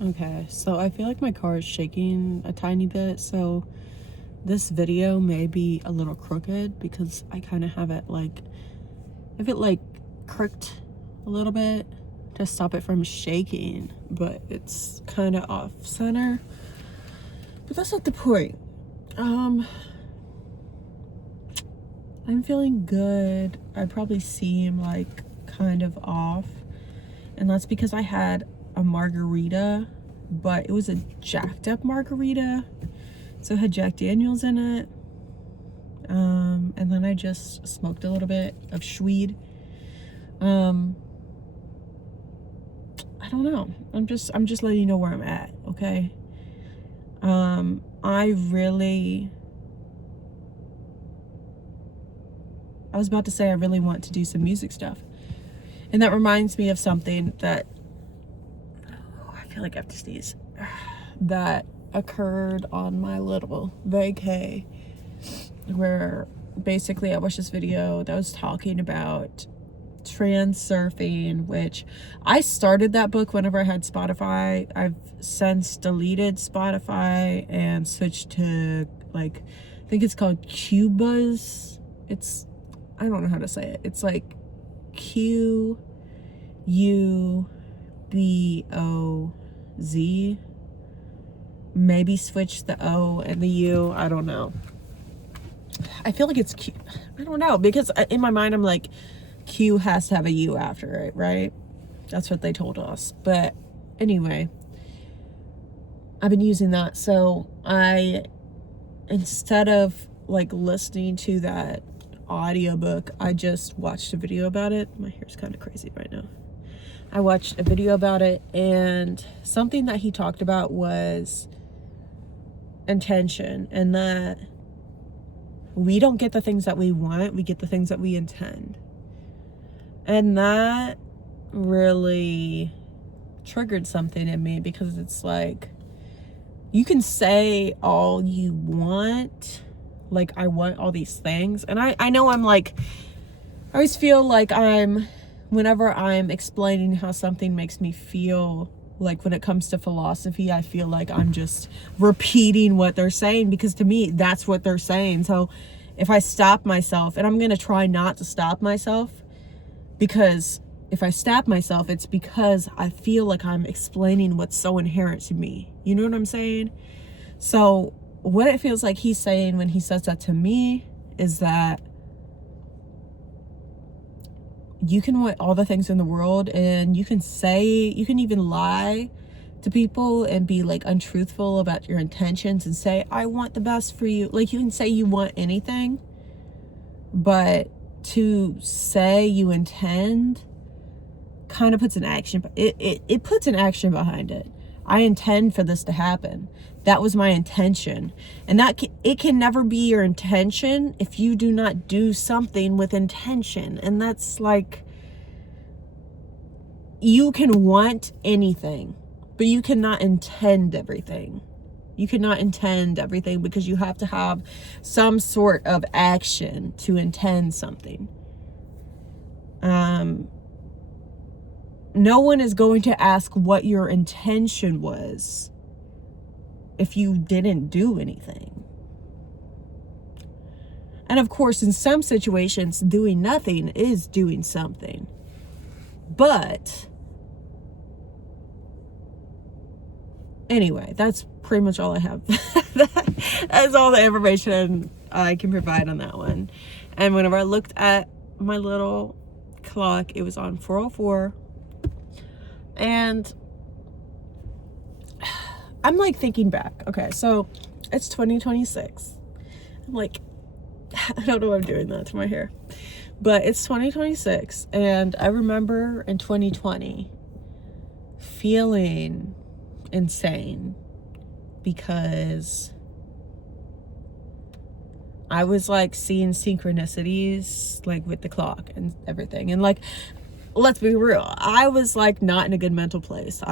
Okay, so I feel like my car is shaking a tiny bit, so this video may be a little crooked because I kind of have it like, crooked a little bit to stop it from shaking, but it's kind of off center. But that's not the point. I'm feeling good. I probably seem like kind of off, and that's because I had a margarita, but it was a jacked up margarita, so it had Jack Daniels in it, and then I just smoked a little bit of Schweed. I don't know, I'm just letting you know where I'm at, okay? I was about to say I really want to do some music stuff, and that reminds me of something that, I feel like I have to sneeze, that occurred on my little vacay, where basically I watched this video that was talking about trans surfing, which I started that book whenever I had Spotify. I've since deleted Spotify and switched to, like, I think it's called Cubuzz. I don't know how to say it. It's like QUBOZ. Maybe switch the O and the U. I don't know. I feel like it's Q. I don't know, because in my mind I'm like, Q has to have a U after it, right? That's what they told us. But anyway, I've been using that. So instead of like listening to that audiobook, I just watched a video about it. My hair's kind of crazy right now. I watched a video about it, and something that he talked about was intention, and that we don't get the things that we want, we get the things that we intend. And that really triggered something in me, because it's like, you can say all you want, like, I want all these things, and I know I'm like, I always feel like whenever I'm explaining how something makes me feel, like when it comes to philosophy, I feel like I'm just repeating what they're saying, because to me, that's what they're saying. So if I stop myself, and I'm going to try not to stop myself, because if I stop myself, it's because I feel like I'm explaining what's so inherent to me. You know what I'm saying? So what it feels like he's saying when he says that to me is that you can want all the things in the world, and you can even lie to people and be like untruthful about your intentions and say, I want the best for you. Like, you can say you want anything, but to say you intend kind of puts an action, it puts an action behind it. I intend for this to happen. That was my intention. And it can never be your intention if you do not do something with intention. And that's like, you can want anything, but you cannot intend everything. You cannot intend everything, because you have to have some sort of action to intend something. No one is going to ask what your intention was if you didn't do anything. And of course, in some situations, doing nothing is doing something. But anyway, that's pretty much all I have. That's all the information I can provide on that one. And whenever I looked at my little clock, it was on 4:04. And I'm like thinking back. Okay, so it's 2026. I'm like, I don't know why I'm doing that to my hair. But it's 2026. And I remember in 2020 feeling insane, because I was like seeing synchronicities, like with the clock and everything. And like, let's be real, I was like not in a good mental place. So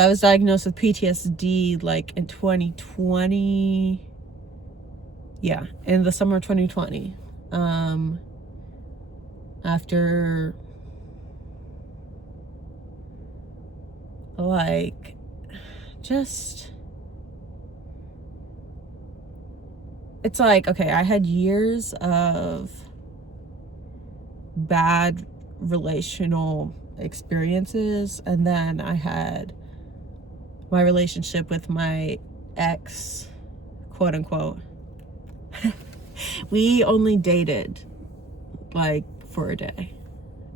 I was diagnosed with PTSD like in 2020. Yeah, in the summer of 2020. After like, just, it's like, okay, I had years of bad relational experiences, and then I had my relationship with my ex, quote unquote. We only dated like for a day,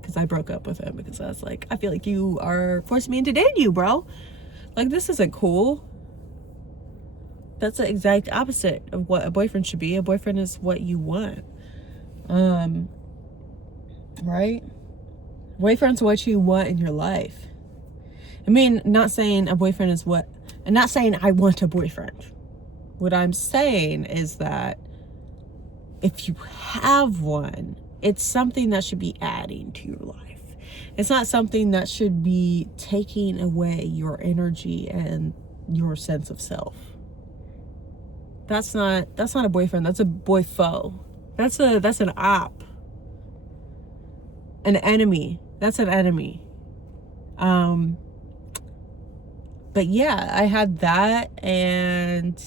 because I broke up with him because I was like, I feel like you are forcing me into dating you, bro. Like, this isn't cool. That's the exact opposite of what a boyfriend should be. A boyfriend is what you want. Right? Boyfriend's what you want in your life. I mean, not saying a boyfriend is what, and not saying I want a boyfriend. What I'm saying is that if you have one, it's something that should be adding to your life. It's not something that should be taking away your energy and your sense of self. That's not a boyfriend. That's a boyfo. That's an op. An enemy. That's an enemy. But yeah, I had that, and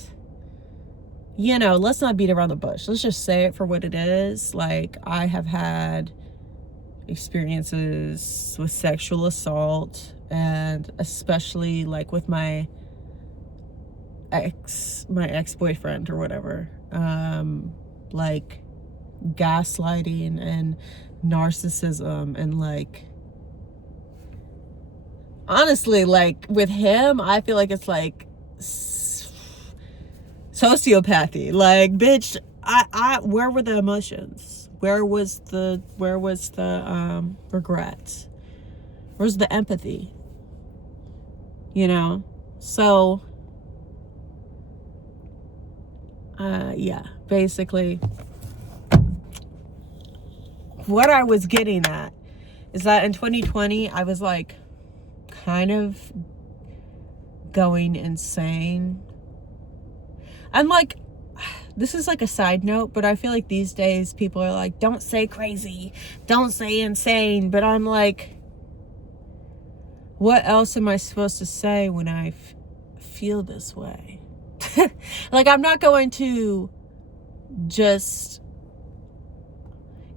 you know, let's not beat around the bush. Let's just say it for what it is. Like, I have had experiences with sexual assault, and especially like with my ex-boyfriend or whatever. Like gaslighting and narcissism, and like, honestly, like with him, I feel like it's like sociopathy. Like, bitch, I where were the emotions? Where was the regret? Where's the empathy? You know? So yeah, basically what I was getting at is that in 2020 I was like kind of going insane. I'm like, this is like a side note, but I feel like these days people are like, don't say crazy, don't say insane. But I'm like, what else am I supposed to say when I feel this way? Like, I'm not going to just,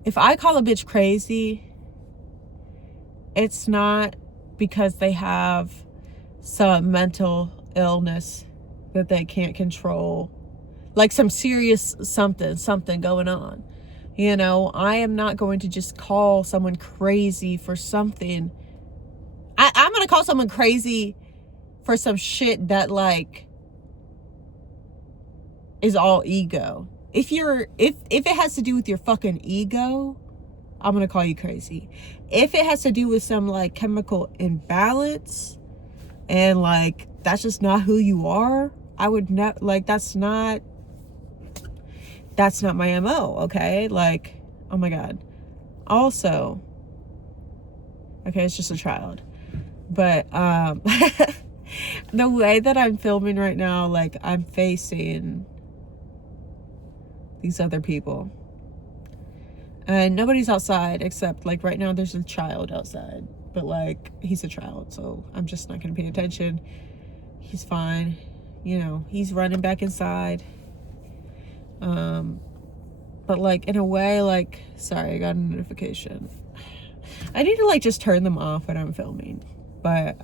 if I call a bitch crazy, it's not because they have some mental illness that they can't control, like some serious something going on. You know, I am not going to just call someone crazy for something. I'm going to call someone crazy for some shit that like is all ego. If it has to do with your fucking ego, I'm going to call you crazy. If it has to do with some like chemical imbalance and like that's just not who you are, I would not, like, that's not my MO, okay? Like, oh my God. Also, okay, it's just a child. But the way that I'm filming right now, like, I'm facing these other people. And nobody's outside except, like, right now there's a child outside. But, like, he's a child, so I'm just not going to pay attention. He's fine. You know, he's running back inside. But, like, in a way, like, sorry, I got a notification. I need to, like, just turn them off when I'm filming. But,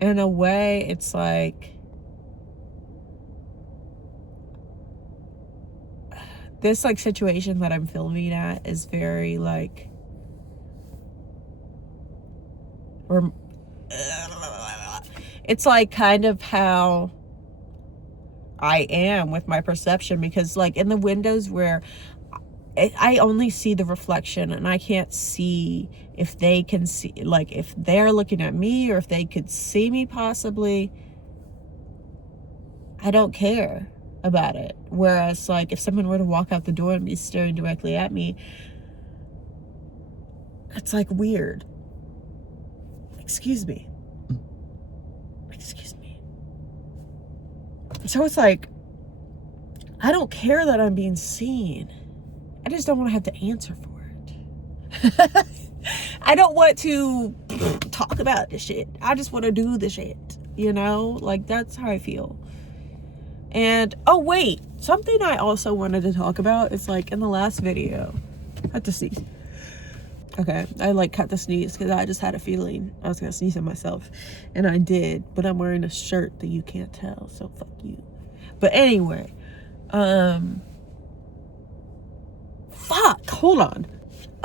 in a way, it's like, this, like, situation that I'm filming at is very, like, it's like kind of how I am with my perception, because like in the windows where I only see the reflection and I can't see if they can see, like if they're looking at me or if they could see me possibly. I don't care about it. Whereas like if someone were to walk out the door and be staring directly at me, it's like weird. Excuse me. So it's like, I don't care that I'm being seen. I just don't want to have to answer for it. I don't want to talk about this shit. I just want to do the shit, you know? Like, that's how I feel. And, oh, wait. Something I also wanted to talk about is, like, in the last video. I had to sneeze. Okay, I, like, cut the sneeze because I just had a feeling I was going to sneeze on myself. And I did, but I'm wearing a shirt that you can't tell, so fuck you. But anyway, fuck, hold on.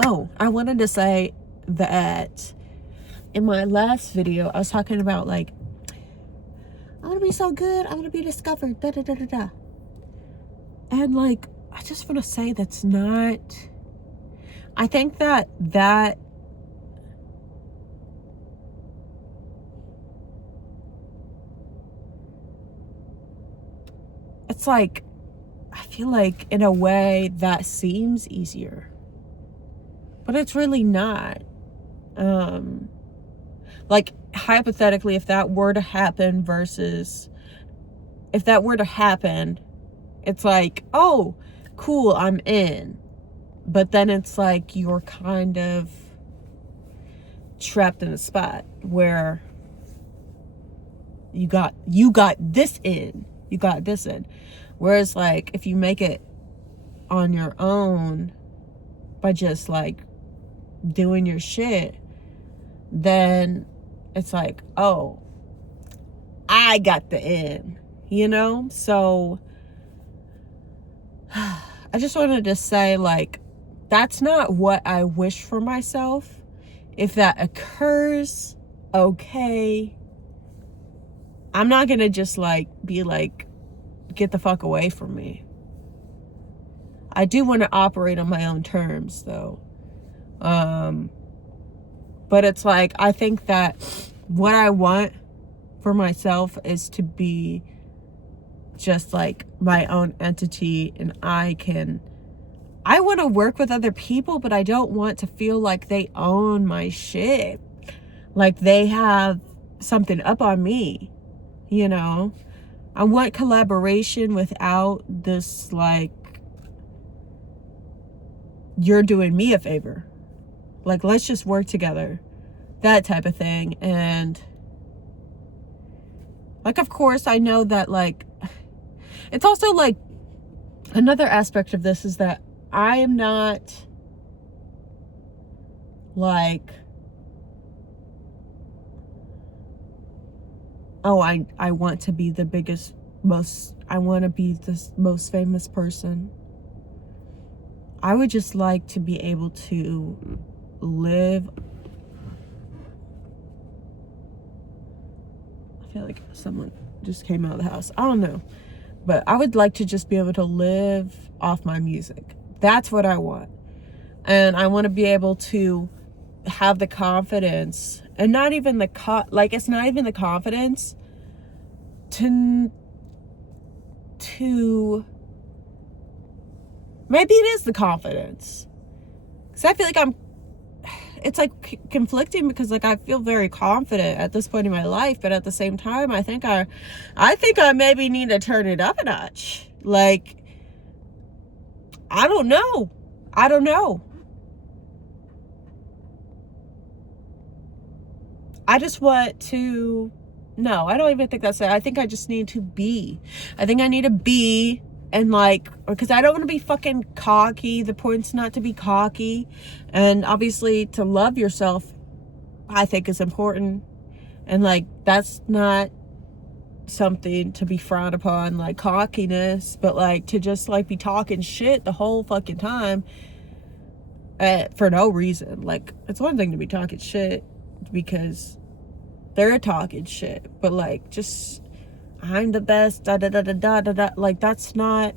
Oh, I wanted to say that in my last video, I was talking about, like, I'm gonna be so good, I'm gonna be discovered, da da da da da. And, like, I just want to say that's not, I think that it's like, I feel like in a way that seems easier, but it's really not. Like, hypothetically, if that were to happen versus if that were to happen, it's like, oh, cool, I'm in. But then it's like you're kind of trapped in a spot where you got this in. You got this in. Whereas, like, if you make it on your own by just, like, doing your shit, then it's like, oh, I got the in, you know? So I just wanted to say, like, that's not what I wish for myself. If that occurs, okay. I'm not gonna just, like, be like, get the fuck away from me. I do want to operate on my own terms, though. But it's like, I think that what I want for myself is to be just, like, my own entity, and I want to work with other people, but I don't want to feel like they own my shit. Like they have something up on me, you know? I want collaboration without this, like, you're doing me a favor. Like, let's just work together. That type of thing. And, like, of course, I know that, like, it's also, like, another aspect of this is that I am not, like, oh, I want to be the biggest, I want to be the most famous person. I would just like to be able to live. I feel like someone just came out of the house. I don't know. But I would like to just be able to live off my music. That's what I want. And I want to be able to have the confidence, and not even the it's not even the confidence to maybe it is the confidence, because I feel like it's like conflicting, because, like, I feel very confident at this point in my life, but at the same time I think I maybe need to turn it up a notch. Like, I don't know. I just want to, no, I don't even think that's it. I think I just need to be. I think I need to be, and, like, because I don't want to be fucking cocky. The point's not to be cocky. And obviously to love yourself, I think, is important. And, like, that's not something to be frowned upon, like cockiness, but, like, to just, like, be talking shit the whole fucking time for no reason. Like, it's one thing to be talking shit because they're talking shit, but, like, just, I'm the best, da da da da da da da. Like, that's not,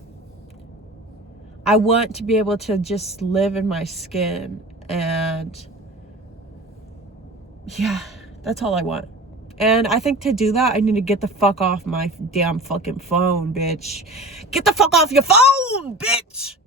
I want to be able to just live in my skin, and yeah, that's all I want. And I think to do that, I need to get the fuck off my damn fucking phone, bitch. Get the fuck off your phone, bitch!